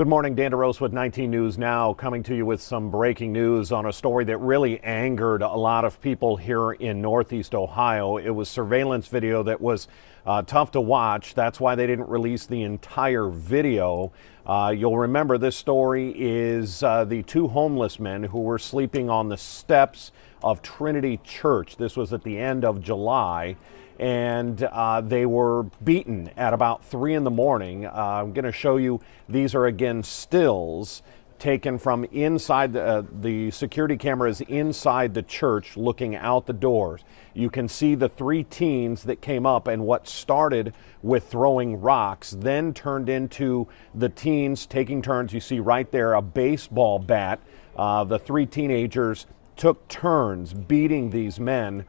Good morning, Dan DeRose with 19 News Now, coming to you with some breaking news on a story that really angered a lot of people here in Northeast Ohio. It was surveillance video that was tough to watch. That's why they didn't release the entire video. You'll remember this story is the two homeless men who were sleeping on the steps of Trinity Church. This was at the end of July. And they were beaten at about 3 in the morning. I'm going to show you, these are again stills taken from inside the security cameras inside the church looking out the doors. You can see the 3 teens that came up, and what started with throwing rocks then turned into the teens taking turns. You see right there a baseball bat. The 3 teenagers took turns beating these men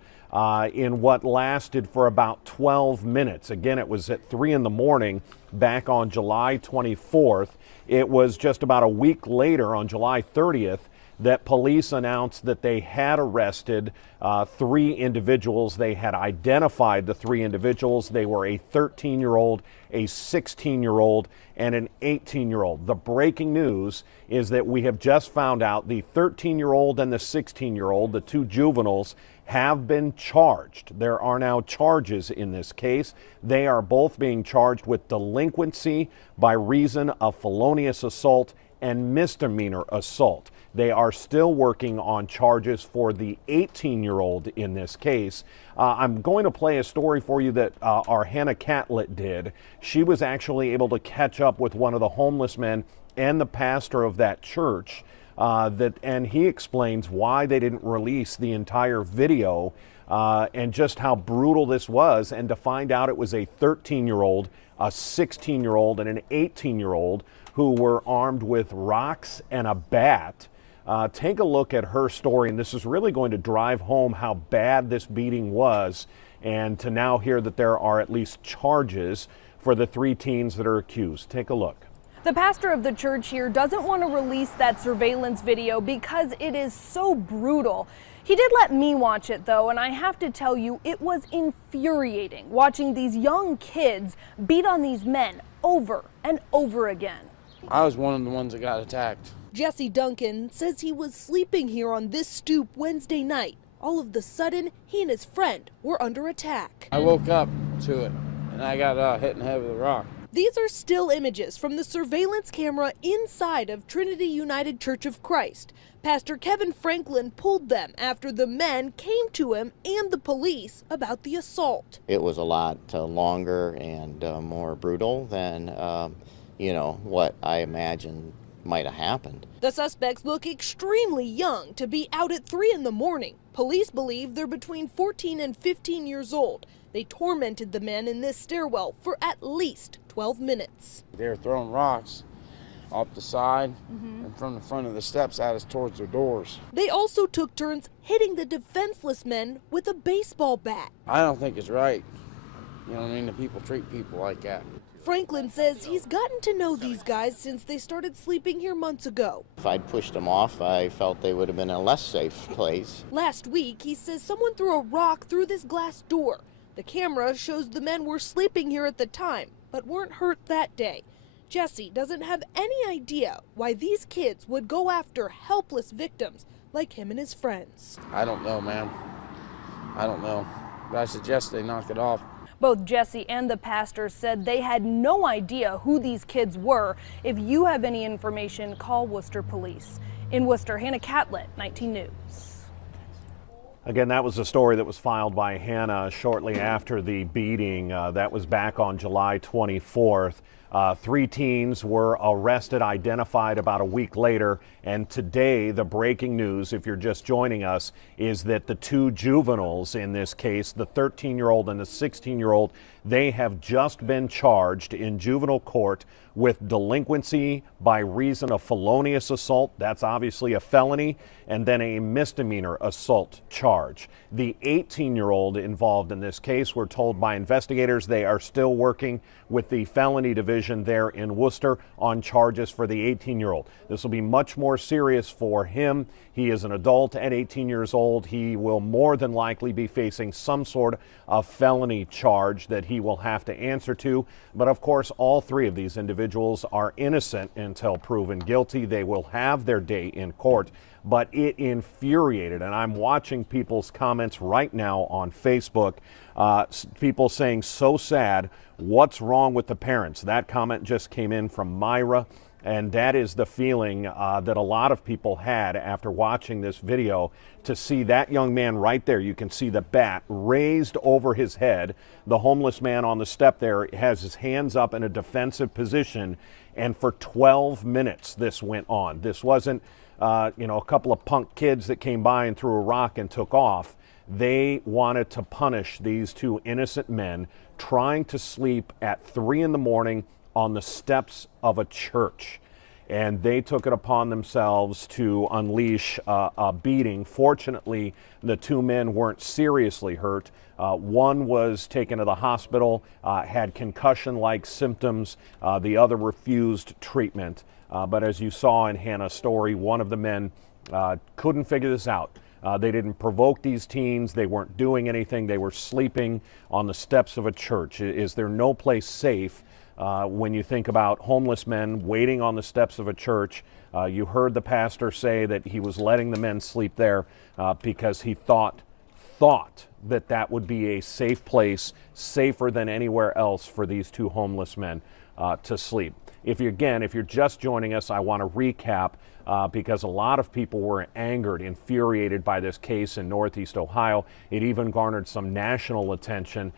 in what lasted for about 12 minutes. Again, it was at 3 in the morning back on July 24th. It was just about a week later, on July 30th, that police announced that they had arrested 3 individuals. They had identified the 3 individuals. They were a 13-year-old, a 16-year-old, and an 18-year-old. The breaking news is that we have just found out the 13-year-old and the 16-year-old, the 2 juveniles, have been charged. There are now charges in this case. They are both being charged with delinquency by reason of felonious assault and misdemeanor assault. They are still working on charges for the 18-year-old in this case. I'm going to play a story for you that our Hannah Catlett did. She was actually able to catch up with one of the homeless men and the pastor of that church. And he explains why they didn't release the entire video and just how brutal this was. And to find out it was a 13-year-old, a 16-year-old, and an 18-year-old who were armed with rocks and a bat. Take a look at her story, and this is really going to drive home how bad this beating was, and to now hear that there are at least charges for the 3 teens that are accused. Take a look. The pastor of the church here doesn't want to release that surveillance video because it is so brutal. He did let me watch it though, and I have to tell you, it was infuriating watching these young kids beat on these men over and over again. I was one of the ones that got attacked. Jesse Duncan says he was sleeping here on this stoop Wednesday night. All of the sudden, he and his friend were under attack. I woke up to it, and I got hit in the head with a rock. These are still images from the surveillance camera inside of Trinity United Church of Christ. Pastor Kevin Franklin pulled them after the men came to him and the police about the assault. It was a lot longer and more brutal than, what I imagined might have happened. The suspects look extremely young to be out at 3 in the morning. Police believe they're between 14 and 15 years old. They tormented the men in this stairwell for at least 12 minutes. They were throwing rocks off the side and from the front of the steps at us towards the doors. They also took turns hitting the defenseless men with a baseball bat. I don't think it's right, that people treat people like that. Franklin says he's gotten to know these guys since they started sleeping here months ago. If I'd pushed them off, I felt they would have been in a less safe place. Last week, he says someone threw a rock through this glass door. The camera shows the men were sleeping here at the time, but weren't hurt that day. Jesse doesn't have any idea why these kids would go after helpless victims like him and his friends. I don't know, ma'am. I don't know. But I suggest they knock it off. Both Jesse and the pastor said they had no idea who these kids were. If you have any information, call Wooster Police. In Wooster, Hannah Catlett, 19 News. Again, that was a story that was filed by Hannah shortly after the beating. That was back on July 24th. 3 teens were arrested, identified about a week later. And today, the breaking news, if you're just joining us, is that the 2 juveniles in this case, the 13-year-old and the 16-year-old, they have just been charged in juvenile court with delinquency by reason of felonious assault. That's obviously a felony, and then a misdemeanor assault charge. The 18-year-old involved in this case, we're told by investigators, they are still working with the felony division there in Wooster on charges for the 18-year-old. This will be much more serious for him. He is an adult at 18 years old. He will more than likely be facing some sort of felony charge that he will have to answer to. But of course, all three of these individuals are innocent until proven guilty. They will have their day in court. But it infuriated, and I'm watching people's comments right now on Facebook. People saying, so sad, what's wrong with the parents? That comment just came in from Myra, and that is the feeling that a lot of people had after watching this video. To see that young man right there, you can see the bat raised over his head. The homeless man on the step there has his hands up in a defensive position, and for 12 minutes this went on. This wasn't a couple of punk kids that came by and threw a rock and took off. They wanted to punish these two innocent men trying to sleep at 3 in the morning on the steps of a church. And they took it upon themselves to unleash a beating. Fortunately, the two men weren't seriously hurt. One was taken to the hospital, had concussion-like symptoms. The other refused treatment. But as you saw in Hannah's story, one of the men couldn't figure this out. They didn't provoke these teens. They weren't doing anything. They were sleeping on the steps of a church. Is there no place safe when you think about homeless men waiting on the steps of a church? You heard the pastor say that he was letting the men sleep there because he thought that that would be a safe place, safer than anywhere else for these two homeless men to sleep. If you're just joining us, I want to recap because a lot of people were angered, infuriated by this case in Northeast Ohio. It even garnered some national attention.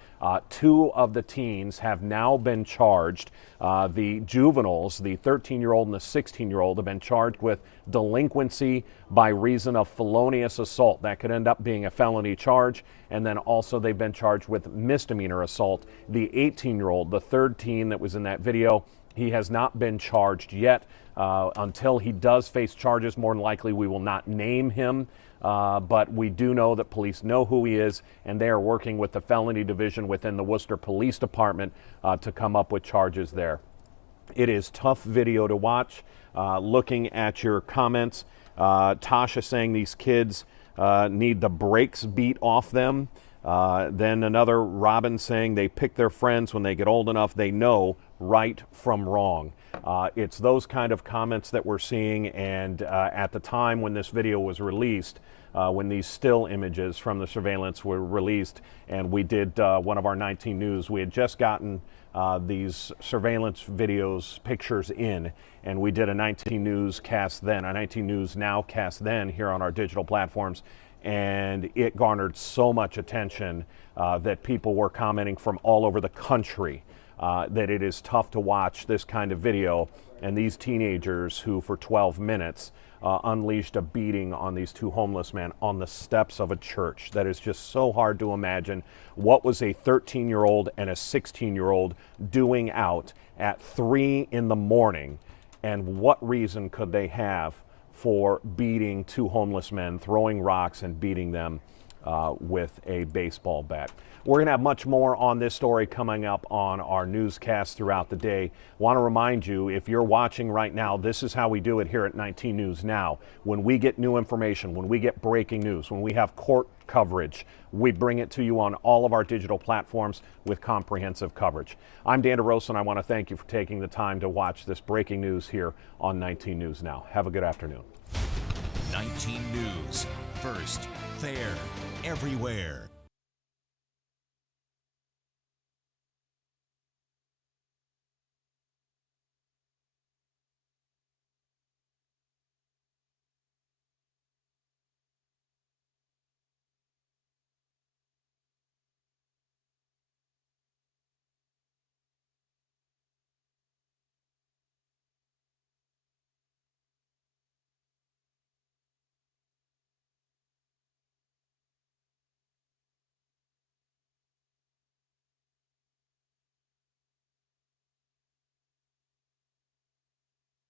Two of the teens have now been charged. The juveniles, the 13-year-old and the 16-year-old, have been charged with delinquency by reason of felonious assault. That could end up being a felony charge. And then also they've been charged with misdemeanor assault. The 18-year-old, the third teen that was in that video, he has not been charged yet. Until he does face charges, more than likely we will not name him. But we do know that police know who he is, and they are working with the felony division within the Wooster Police Department to come up with charges there. It is tough video to watch. Looking at your comments, Tasha saying these kids need the brakes beat off them. Then another Robin saying they pick their friends when they get old enough. They know right from wrong. It's those kind of comments that we're seeing, and at the time when this video was released, when these still images from the surveillance were released, and we did one of our 19 News, we had just gotten these surveillance videos, pictures in, and we did a 19 News cast then, a 19 News Now cast then here on our digital platforms, and it garnered so much attention that people were commenting from all over the country that it is tough to watch this kind of video, and these teenagers who for 12 minutes unleashed a beating on these two homeless men on the steps of a church. That is just so hard to imagine. What was a 13-year-old and a 16-year-old doing out at 3 in the morning, and what reason could they have for beating two homeless men, throwing rocks and beating them with a baseball bat? We're going to have much more on this story coming up on our newscast throughout the day. Want to remind you, if you're watching right now, this is how we do it here at 19 News Now. When we get new information, when we get breaking news, when we have court coverage, we bring it to you on all of our digital platforms with comprehensive coverage. I'm Dan DeRosa, and I want to thank you for taking the time to watch this breaking news here on 19 News Now. Have a good afternoon. 19 News, first, fair, everywhere.